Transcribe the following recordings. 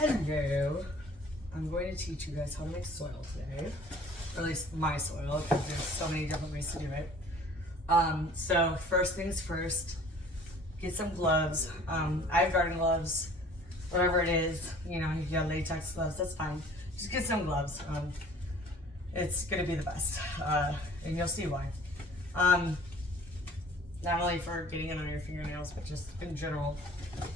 Hello, I'm going to teach you guys how to make soil today, or at least my soil, because there's so many different ways to do it. So first things first, get some gloves. I have garden gloves, whatever it is, you know, if you got latex gloves, that's fine. Just get some gloves. It's gonna be the best, and you'll see why. Not only for getting it on your fingernails, but just in general.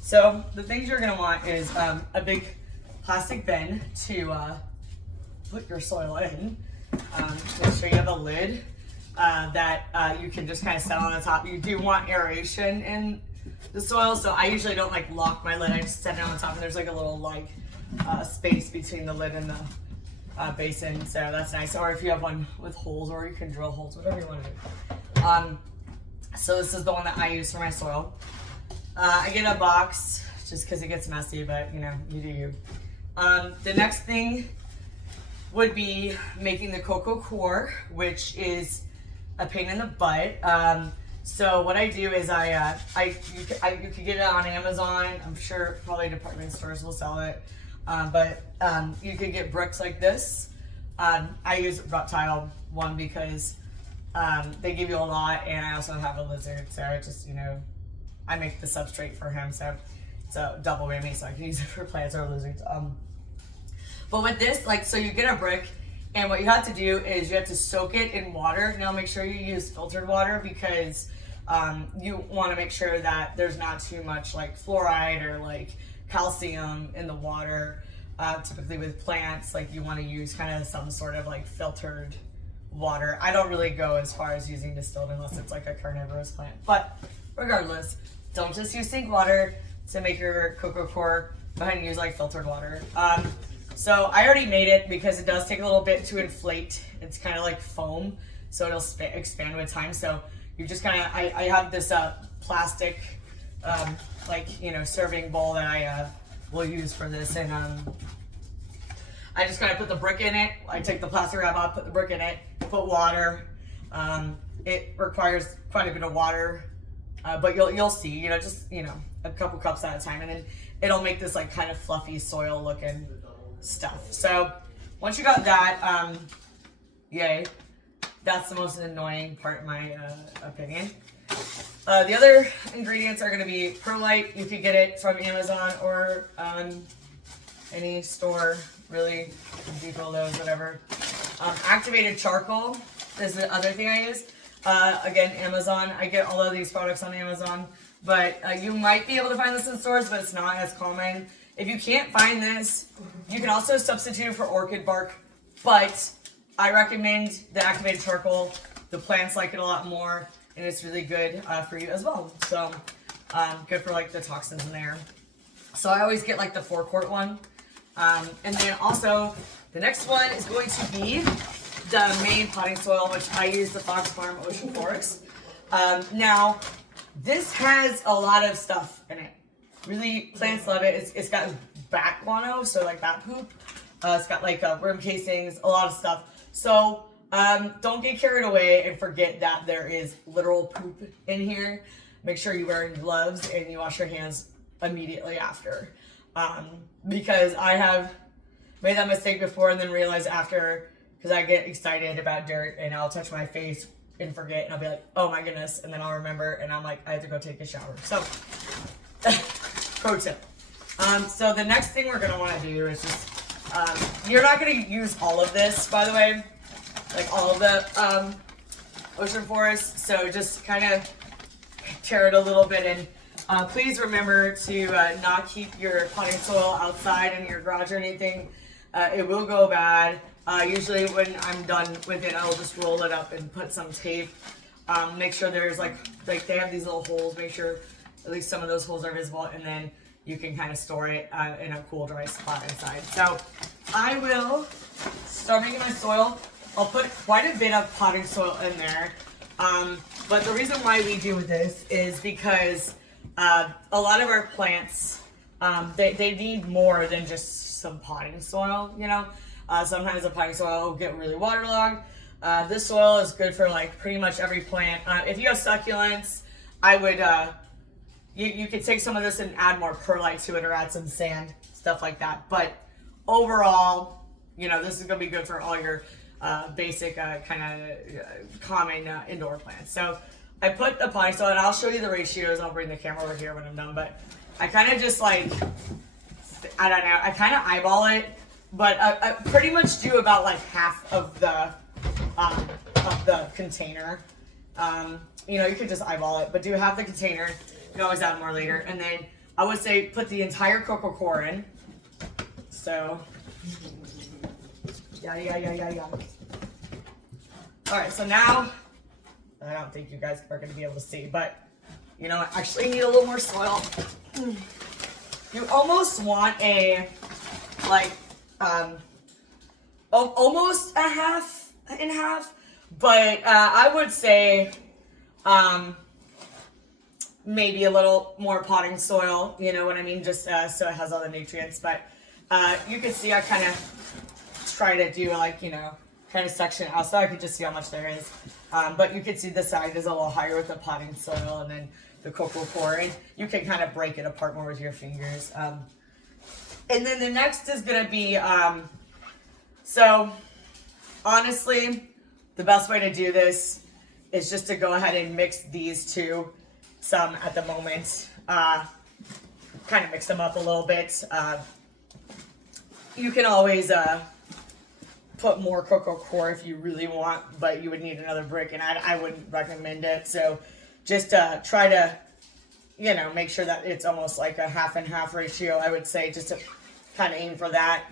So the things you're gonna want is a big plastic bin to put your soil in. Make sure you have a lid that you can just kind of set on the top. You do want aeration in the soil, so I usually don't like lock my lid. I just set it on the top, and there's like a little like space between the lid and the basin, so that's nice. Or if you have one with holes, or you can drill holes, whatever you want to do. So this is the one that I use for my soil. I get a box just because it gets messy, but you know, you do you. The next thing would be making the coco coir, which is a pain in the butt. So what I do is you could get it on Amazon. I'm sure probably department stores will sell it. But you could get bricks like this. I use Reptile one because they give you a lot, and I also have a lizard, so it just, you know, I make the substrate for him, so it's a double whammy, so I can use it for plants or lizards. But with this, like, so you get a brick, and what you have to do is you have to soak it in water. Now make sure you use filtered water, because you want to make sure that there's not too much like fluoride or like calcium in the water. Typically with plants, like, you want to use kind of some sort of like filtered water. I don't really go as far as using distilled unless it's like a carnivorous plant, but regardless, don't just use sink water to make your coco coir. Go ahead and use like filtered water. So I already made it because it does take a little bit to inflate. It's kind of like foam, so it'll expand with time. So you just kind of, I have this plastic like, you know, serving bowl that I will use for this, and I just kind of put the brick in it. I take the plastic wrap off, put the brick in it, put water. It requires quite a bit of water, but you'll see, you know, just, you know, a couple cups at a time, and then it'll make this like kind of fluffy soil looking stuff. So once you got that, yay, that's the most annoying part in my opinion. The other ingredients are going to be perlite. You could get it from Amazon or any store, really, Depot, Lowe's, whatever. Activated charcoal is the other thing I use. Again, Amazon. I get all of these products on Amazon, but you might be able to find this in stores, but it's not as common. If you can't find this, you can also substitute for orchid bark, but I recommend the activated charcoal. The plants like it a lot more, and it's really good for you as well. So good for like the toxins in there. So I always get like the 4-quart one. And then also the next one is going to be the main potting soil, which I use the Farms Ocean Forrest. Now this has a lot of stuff in it. Really, plants love it. It's got bat guano, so like bat poop. It's got like worm casings, a lot of stuff. So don't get carried away and forget that there is literal poop in here. Make sure you wear gloves and you wash your hands immediately after. Because I have made that mistake before and then realized after, because I get excited about dirt and I'll touch my face and forget, and I'll be like, oh my goodness, and then I'll remember, and I'm like, I have to go take a shower. So pro tip. So the next thing we're gonna want to do is just, you're not gonna use all of this, by the way, like all of the Ocean Forest, so just kind of tear it a little bit, and please remember to not keep your potting soil outside in your garage or anything. It will go bad. Usually when I'm done with it, I'll just roll it up and put some tape. Make sure there's like they have these little holes, make sure at least some of those holes are visible, and then you can kind of store it in a cool, dry spot inside. So I will start making my soil. I'll put quite a bit of potting soil in there. But the reason why we do this is because a lot of our plants, they need more than just some potting soil, you know. Sometimes the potting soil will get really waterlogged. This soil is good for like pretty much every plant. If you have succulents, I would You could take some of this and add more perlite to it or add some sand, stuff like that. But overall, you know, this is going to be good for all your basic kind of common indoor plants. So I put the potting soil, and I'll show you the ratios. I'll bring the camera over here when I'm done. But I kind of just like, I don't know, I kind of eyeball it. But I pretty much do about like half of the container. You know, you could just eyeball it, but do half the container. You can always add more later. And then I would say put the entire coco coir in. So, yeah. All right, so now, I don't think you guys are going to be able to see, but you know, I actually need a little more soil. You almost want a, like, almost a half and half, but I would say maybe a little more potting soil, you know what I mean, just so it has all the nutrients. But you can see I kind of try to do like, you know, kind of section out so I can just see how much there is. But you can see the side is a little higher with the potting soil, and then the coco coir, and you can kind of break it apart more with your fingers. And then the next is going to be, so honestly, the best way to do this is just to go ahead and mix these two some at the moment. Kind of mix them up a little bit. You can always put more coco coir if you really want, but you would need another brick, and I wouldn't recommend it. So just try to, you know, make sure that it's almost like a half and half ratio, I would say, just to kind of aim for that.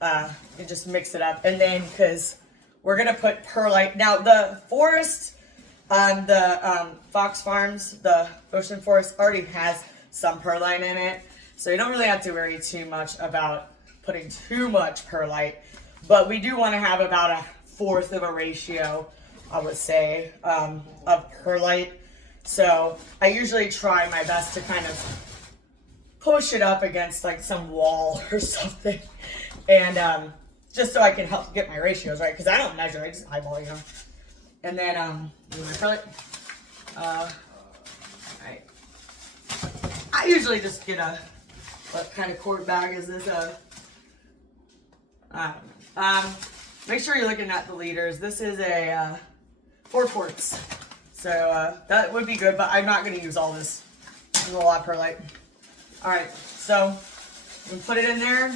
And just mix it up. And then, because we're going to put perlite. Now, the forest, the Fox Farms, the Ocean Forest already has some perlite in it. So you don't really have to worry too much about putting too much perlite. But we do want to have about a fourth of a ratio, I would say, of perlite. So I usually try my best to kind of push it up against like some wall or something. And just so I can help get my ratios right, because I don't measure, I just eyeball, you know. And then my perlite. Right. I usually just get what kind of quart bag is this? I don't know. Make sure you're looking at the liters. This is a 4 quarts. So that would be good, but I'm not going to use all this. There's a lot of perlite. All right, so we put it in there.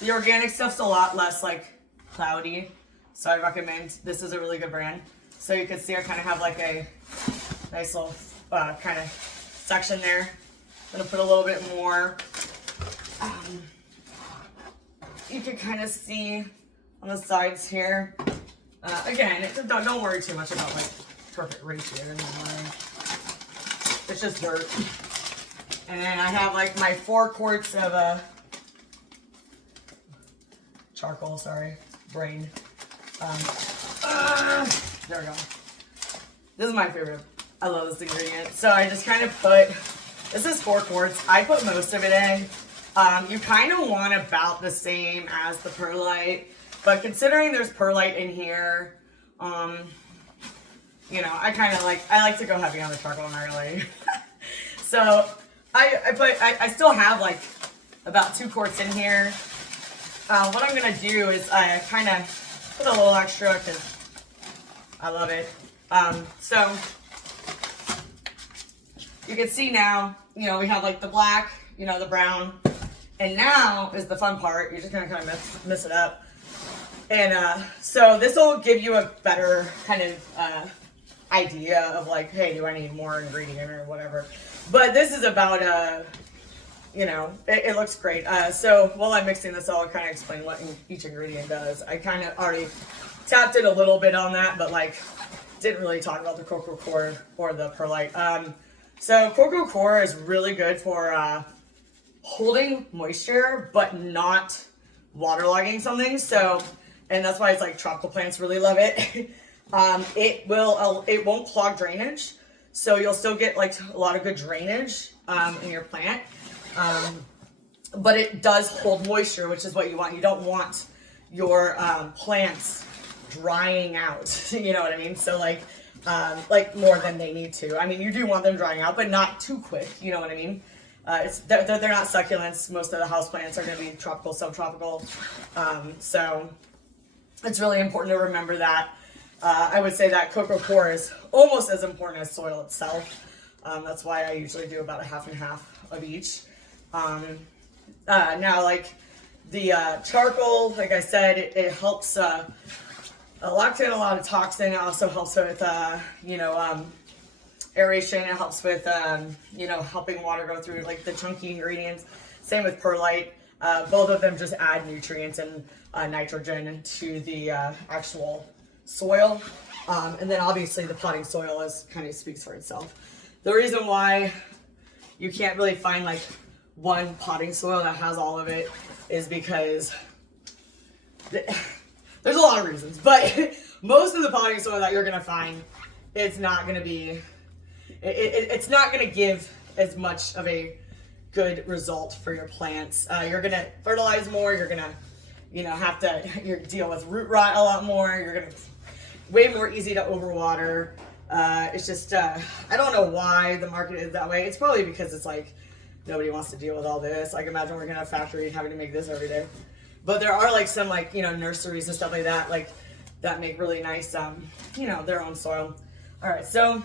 The organic stuff's a lot less like cloudy, so I recommend, this is a really good brand. So you can see I kind of have like a nice little kind of section there. I'm gonna put a little bit more. You can kind of see on the sides here. Again, don't worry too much about like perfect ratio. It's just dirt. And then I have like my 4 quarts of charcoal, brain. There we go. This is my favorite. I love this ingredient. So I just kind of put, this is 4 quarts. I put most of it in. You kind of want about the same as the perlite, but considering there's perlite in here, you know, I like to go heavy on the charcoal, not really. So I still have like about 2 quarts in here. What I'm gonna do is I kind of put a little extra because I love it. So you can see now, you know, we have like the black, you know, the brown, and now is the fun part. You're just gonna kind of mix it up. And so this will give you a better kind of idea of like, hey, do I need more ingredient or whatever? But this is about, you know, it looks great. So while I'm mixing this, I'll kind of explain what each ingredient does. I kind of already tapped it a little bit on that, but like didn't really talk about the coco coir or the perlite. So coco coir is really good for holding moisture, but not waterlogging something. So, and that's why it's like tropical plants really love it. It won't clog drainage. So you'll still get like a lot of good drainage in your plant. But it does hold moisture, which is what you want. You don't want your plants drying out. You know what I mean? So like like more than they need to. I mean, you do want them drying out, but not too quick. You know what I mean? They're not succulents. Most of the houseplants are going to be tropical, subtropical. So it's really important to remember that. I would say that coco coir is almost as important as soil itself. That's why I usually do about a half and half of each. Now, like the charcoal, like I said, it helps lock in a lot of toxin. It also helps with, aeration. It helps with, helping water go through like the chunky ingredients. Same with perlite. Both of them just add nutrients and nitrogen to the actual soil. And then obviously the potting soil kind of speaks for itself. The reason why you can't really find like one potting soil that has all of it is because there's a lot of reasons, but most of the potting soil that you're going to find, it's not going to be, it's not going to give as much of a good result for your plants. You're going to fertilize more. You're going to, have to deal with root rot a lot more. You're going to way more easy to overwater. It's just, I don't know why the market is that way. It's probably because it's like, nobody wants to deal with all this. Like imagine working at a factory and having to make this every day. But there are like some like, nurseries and stuff like that make really nice, their own soil. All right. So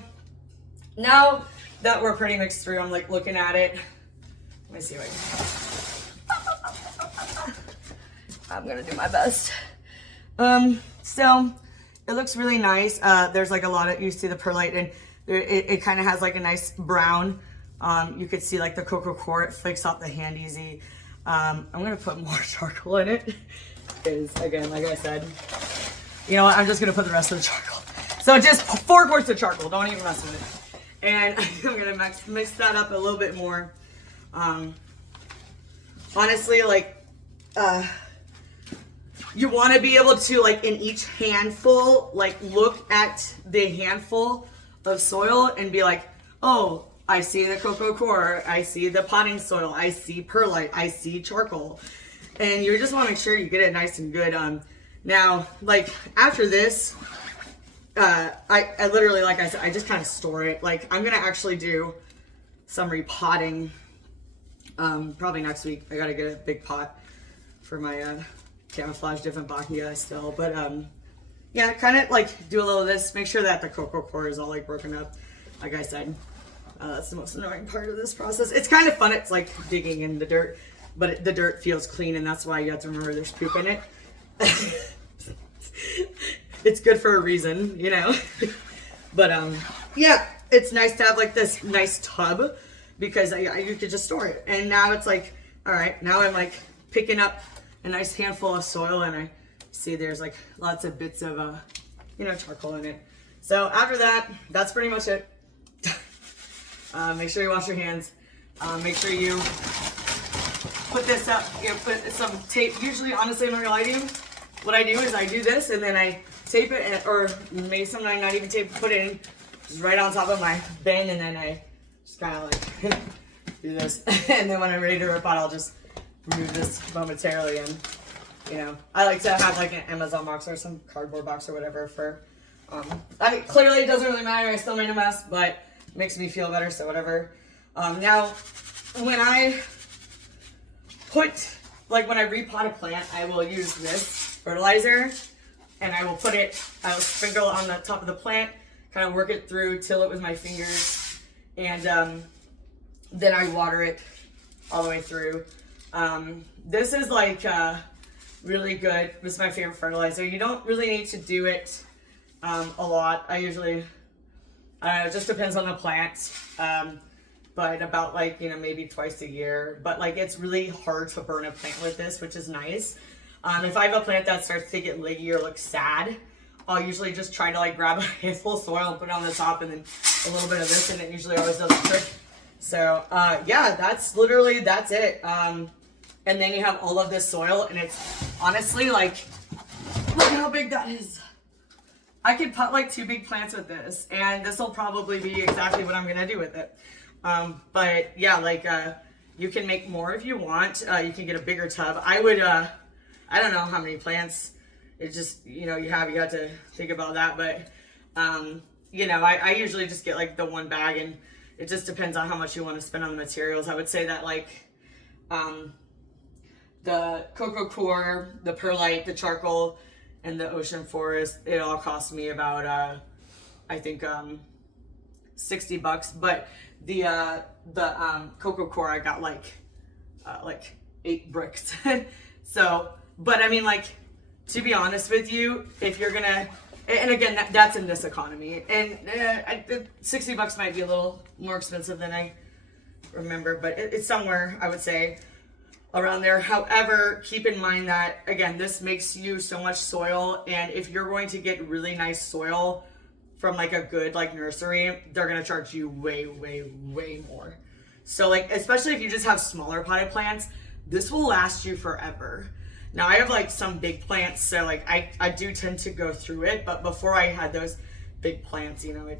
now that we're pretty mixed through, I'm like looking at it. Let me see I'm going to do my best. So it looks really nice. There's like a lot of, you see the perlite and it kind of has like a nice brown. You could see like the coco coir, it flakes off the hand easy. I'm gonna put more charcoal in it because again, like I said, you know what, I'm just gonna put the rest of the charcoal. So just 4 quarts of charcoal, don't even mess with it. And I'm gonna mix that up a little bit more. Honestly, like, you want to be able to, like, in each handful, like, look at the handful of soil and be like, oh, I see the coco coir, I see the potting soil, I see perlite, I see charcoal. And you just want to make sure you get it nice and good. Now, like, after this, I literally, like I said, I just kind of store it. Like, I'm going to actually do some repotting probably next week. I got to get a big pot for my camouflage different Bacchia still. But yeah, kind of like do a little of this. Make sure that the coco coir is all like broken up. Like I said, that's the most annoying part of this process. It's kind of fun. It's like digging in the dirt, but the dirt feels clean, and that's why you have to remember there's poop in it. It's good for a reason, you know. But yeah, it's nice to have like this nice tub because you could just store it. And now it's like, all right, now I'm like picking up a nice handful of soil, and I see there's like lots of bits of charcoal in it. So after that, that's pretty much it. Make sure you wash your hands. Make sure you put this up, put some tape. Usually, honestly, I'm not gonna lie to you. What I do is I do this and then I tape it, or maybe sometimes not even tape, put it in just right on top of my bin, and then I just kind of like do this. And then when I'm ready to rip out, I'll just remove this momentarily. And I like to have like an Amazon box or some cardboard box or whatever for. I mean, clearly it doesn't really matter. I still made a mess, but it makes me feel better, so whatever. Now, when I repot a plant, I will use this fertilizer, and I will sprinkle it on the top of the plant, kind of work it through, till it with my fingers, and then I water it all the way through. This is like really good. This is my favorite fertilizer. You don't really need to do it a lot. I usually, it just depends on the plant. But about maybe twice a year. But like, it's really hard to burn a plant with this, which is nice. If I have a plant that starts to get leggy or look sad, I'll usually just try to like grab a handful of soil and put it on the top, and then a little bit of this, and it usually always does the trick. So yeah, that's it. And then you have all of this soil, and it's honestly like, look how big that is. I could pot like 2 big plants with this, and this will probably be exactly what I'm gonna do with it. But yeah, like you can make more if you want. You can get a bigger tub. I would I don't know how many plants it just you have to think about that, but you know, I usually just get like the one bag, and it just depends on how much you want to spend on the materials. I would say that like the coco coir, the perlite, the charcoal, and the ocean forest, it all cost me about I think $60. But the coco coir, I got like 8 bricks. So, but I mean, like, to be honest with you, if you're gonna, and again, that's in this economy, and $60 might be a little more expensive than I remember, but it's somewhere, I would say, around there. However, keep in mind that, again, this makes you so much soil, and if you're going to get really nice soil from like a good like nursery, they're gonna charge you way, way, way more. So like, especially if you just have smaller potted plants, this will last you forever. Now I have like some big plants, so like I do tend to go through it, but before I had those big plants, you know,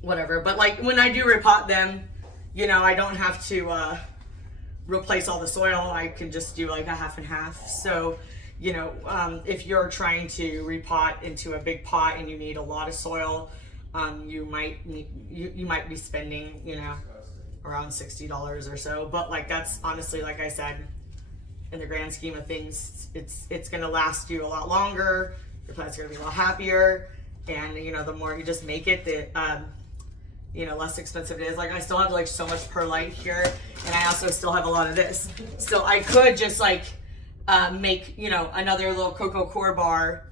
whatever. But like when I do repot them, you know, I don't have to replace all the soil. I can just do like a half and half. So, you know, if you're trying to repot into a big pot and you need a lot of soil, you might be spending, you know, around $60 or so. But like, that's honestly, like I said, in the grand scheme of things, it's gonna last you a lot longer. Your plant's gonna be a lot happier, and you know, the more you just make it, the you know, less expensive it is. Like I still have like so much perlite here, and I also still have a lot of this. So I could just like make, you know, another little coco coir bar,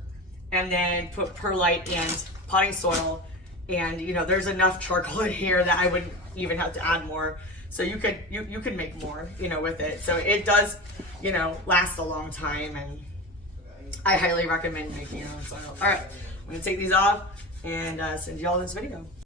and then put perlite and potting soil, and you know, there's enough charcoal in here that I wouldn't even have to add more. So you could make more, you know, with it. So it does, you know, last a long time, and I highly recommend making your own soil. All right, I'm gonna take these off and send you all this video.